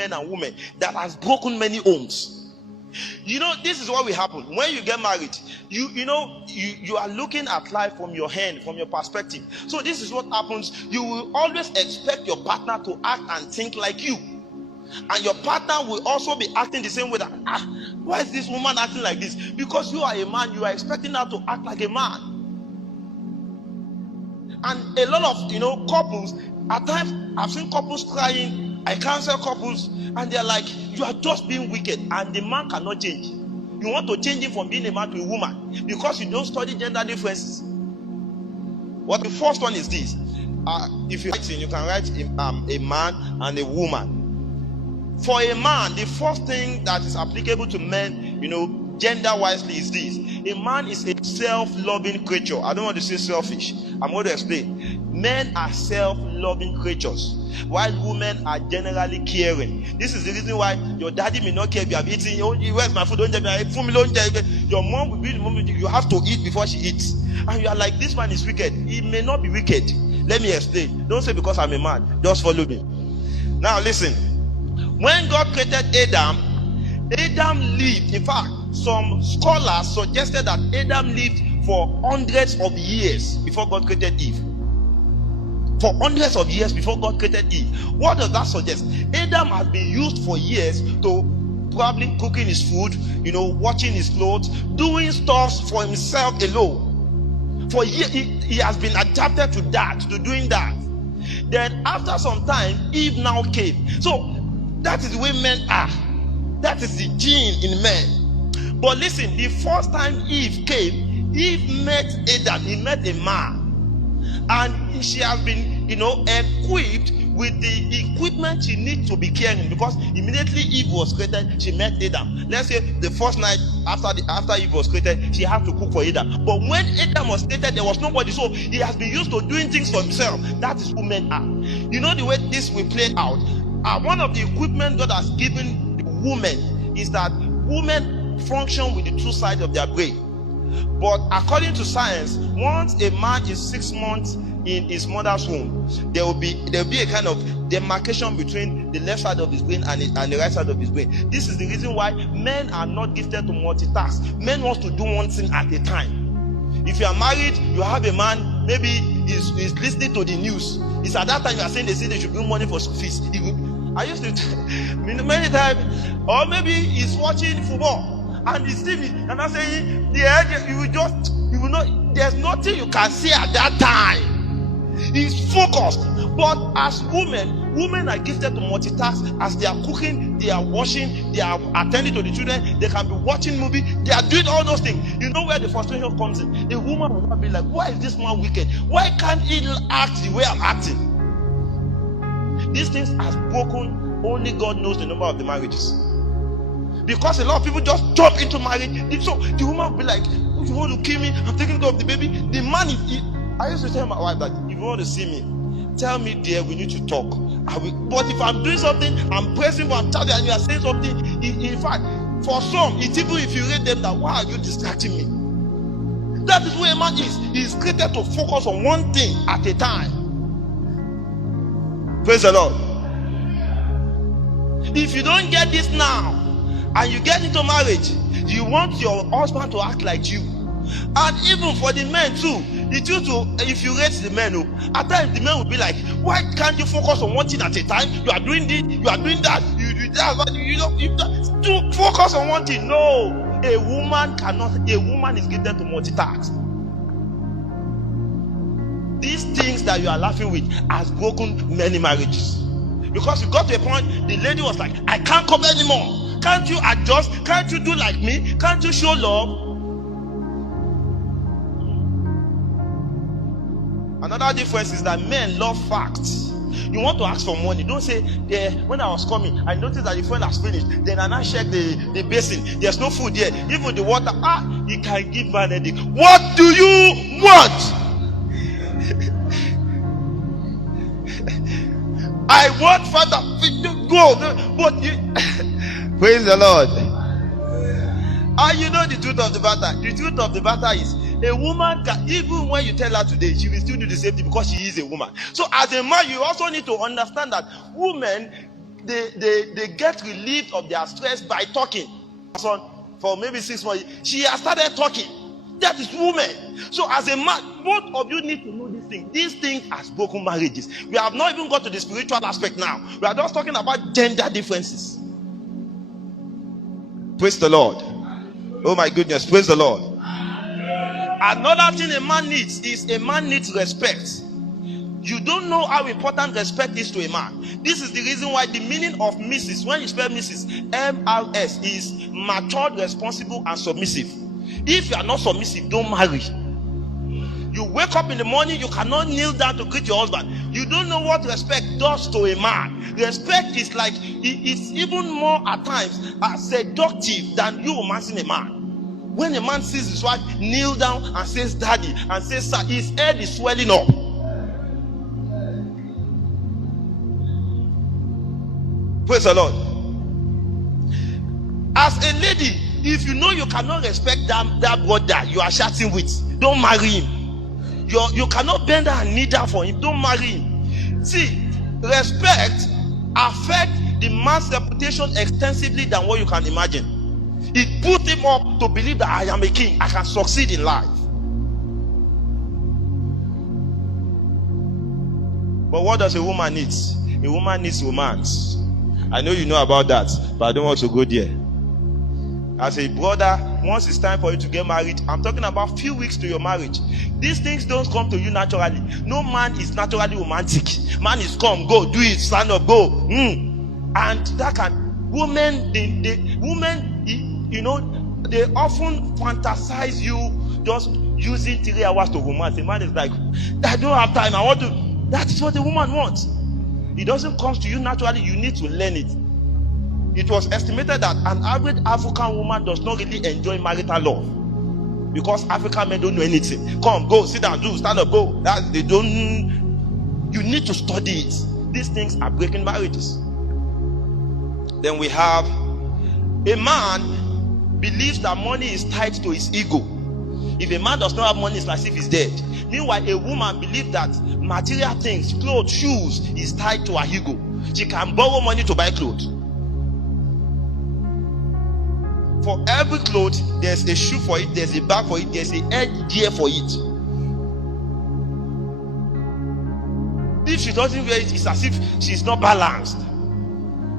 men and women that has broken many homes. You know, this is what will happen when you get married. You are looking at life from your hand, from your perspective. So this is what happens. You will always expect your partner to act and think like you, and your partner will also be acting the same way. That why is this woman acting like this? Because you are a man, you are expecting her to act like a man. And a lot of couples, at times I've seen couples crying. I counsel couples and they're like, you are just being wicked, and the man cannot change. You want to change him from being a man to a woman because you don't study gender differences. What the first one is this: if you write, you can write a man and a woman. For a man, the first thing that is applicable to men, gender wisely, is this: a man is a self-loving creature. I don't want to say selfish. I'm going to explain. Men are self-loving creatures, while women are generally caring. This is the reason why your daddy may not care if you have eaten. Where's my food? Your mom will be the moment you have to eat before she eats, and you are like, this man is wicked. He may not be wicked. Let me explain. Don't say because I'm a man, just follow me. Now listen. When God created Adam lived. In fact, some scholars suggested that Adam lived for hundreds of years before God created Eve. For hundreds of years before God created Eve. What does that suggest? Adam has been used for years to probably cooking his food, washing his clothes, doing stuff for himself alone. For years, he has been adapted to that, to doing that. Then after some time, Eve now came. So that is the way men are. That is the gene in men. But listen, the first time Eve came, Eve met Adam. He met a man. And she has been, equipped with the equipment she needs to be caring, because immediately Eve was created, she met Adam. Let's say the first night after Eve was created, she had to cook for Adam. But when Adam was created, there was nobody, so he has been used to doing things for himself. That is who men are. You know the way this will play out. One of the equipment God has given the woman is that women function with the two sides of their brain. But according to science, once a man is 6 months in his mother's womb, there will be a kind of demarcation between the left side of his brain and the right side of his brain. This is the reason why men are not gifted to multitask. Men want to do one thing at a time. If you are married, you have a man, maybe he's listening to the news. It's at that time you are saying they should bring money for school fees. I used to many times, or maybe he's watching football. And he's TV, and I'm saying, you will not, there's nothing you can see at that time. He's focused. But as women are gifted to multitask. As they are cooking, they are washing, they are attending to the children, they can be watching movie, they are doing all those things. You know where the frustration comes in? A woman will not be like, why is this man wicked? Why can't he act the way I'm acting? These things are broken. Only God knows the number of the marriages. Because a lot of people just jump into marriage. So the woman will be like, you want to kill me? I'm taking care of the baby. The man I used to tell my wife that if you want to see me, tell me, dear, we need to talk. But if I'm doing something, I'm pressing for, I'm telling you, and you are saying something, in fact, for some, it's even if you read them that, why are you distracting me? That is where a man is. He is created to focus on one thing at a time. Praise the Lord. If you don't get this now, and you get into marriage, you want your husband to act like you. And even for the men too, if you rate the men, at times the men will be like, why can't you focus on one thing at a time? You are doing this, you are doing that, you do that, to focus on one thing. No, a woman cannot. A woman is gifted to multitask. These things that you are laughing with has broken many marriages, because you got to a point, the lady was like, I can't cope anymore. Can't you adjust? Can't you do like me? Can't you show love? Another difference is that men love facts. You want to ask for money. Don't say, when I was coming, I noticed that the phone has finished. Then I now check the basin. There's no food there. Even the water. He can give man a headache. What do you want? I want Father to go. But you... Praise the Lord. And you know the truth of the matter. The truth of the matter is, a woman can, even when you tell her today, she will still do the same thing because she is a woman. So as a man, you also need to understand that women they get relief of their stress by talking. For maybe 6 months, she has started talking. That is woman. So as a man, both of you need to know this thing. These things has broken marriages. We have not even got to the spiritual aspect now. We are just talking about gender differences. Praise the Lord. Oh my goodness, praise the Lord. Another thing a man needs is a man needs respect. You don't know how important respect is to a man. This is the reason why the meaning of Mrs., when you spell Mrs., M-R-S, is matured, responsible, and submissive. If you are not submissive, don't marry. You wake up in the morning, you cannot kneel down to greet your husband. You don't know what respect does to a man. Respect is like, it's even more at times seductive than you romancing a man. When a man sees his wife kneel down and says daddy and says sir, his head is swelling up. Praise the Lord. As a lady, if you know you cannot respect that brother you are chatting with, don't marry him. You cannot bend down and kneel down for him, don't marry him. See, respect affects the man's reputation extensively than what you can imagine. It puts him up to believe that I am a king, I can succeed in life. But what does a woman need? A woman needs romance. I know you know about that, but I don't want to go there. As a brother, once it's time for you to get married, I'm talking about few weeks to your marriage. These things don't come to you naturally. No man is naturally romantic. Man is come, go, do it, stand up, go. And that can, women, you know, they often fantasize you just using 3 hours to romance. The man is like, I don't have time, I want to. That is what the woman wants. It doesn't come to you naturally, you need to learn it. It was estimated that an average African woman does not really enjoy marital love because African men don't know anything. Come, go, sit down, do, stand up, go. They don't. You need to study it. These things are breaking marriages. Then we have a man believes that money is tied to his ego. If a man does not have money, it's as if he's dead. Meanwhile, a woman believes that material things, clothes, shoes, is tied to her ego. She can borrow money to buy clothes. For every clothes, there's a shoe for it, there's a bag for it, there's a head gear for it. If she doesn't wear it, it's as if she's not balanced.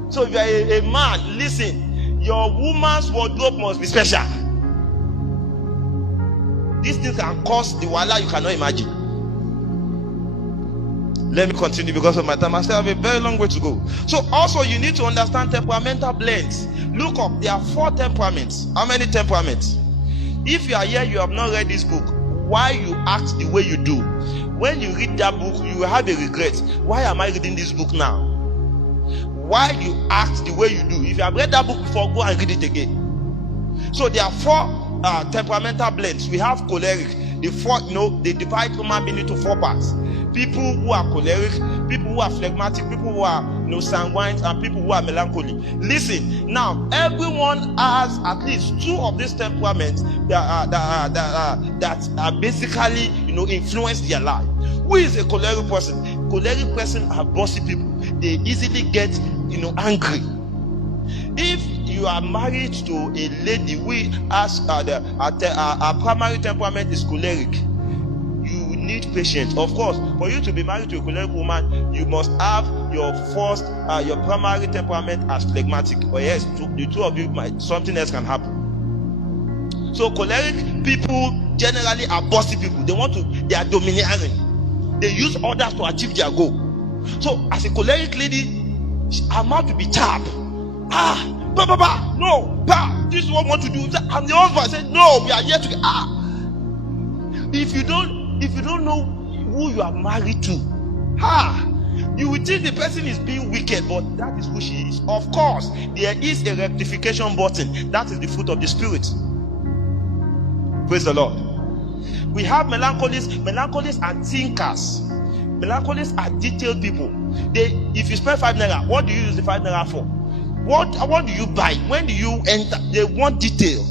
So if you're a man, listen, your woman's wardrobe must be special. These things can cause the wala you cannot imagine. Let me continue because of my time. I still have a very long way to go. So also you need to understand temperamental blends. Look up, there are 4 temperaments. How many temperaments? If you are here, you have not read this book, why you act the way you do. When you read that book, you will have a regret. Why am I reading this book now? Why you act the way you do. If you have read that book before, go and read it again. So there are 4 temperamental blends. We have choleric. They divide human being into 4 parts. People who are choleric, people who are phlegmatic, people who are sanguine, and people who are melancholy. Listen, now everyone has at least 2 of these temperaments that are basically influence their life. Who is a choleric person? Choleric person are bossy people. They easily get angry. If you are married to a lady who has our primary temperament is choleric, you need patience. Of course, for you to be married to a choleric woman, you must have your primary temperament as phlegmatic, or yes, the 2 of you something else can happen. So choleric people generally are bossy people. They are domineering. They use others to achieve their goal. So as a choleric lady, her mouth to be sharp. No, this is what I want to do. And the husband said, no, we are here to. If you don't know who you are married to, you will think the person is being wicked, but that is who she is. Of course, there is a rectification button. That is the fruit of the Spirit. Praise the Lord. We have melancholists. Melancholists are thinkers. Melancholists are detailed people. If you spend 5 naira, what do you use the 5 naira for? What do you buy? When do you enter? They want detail.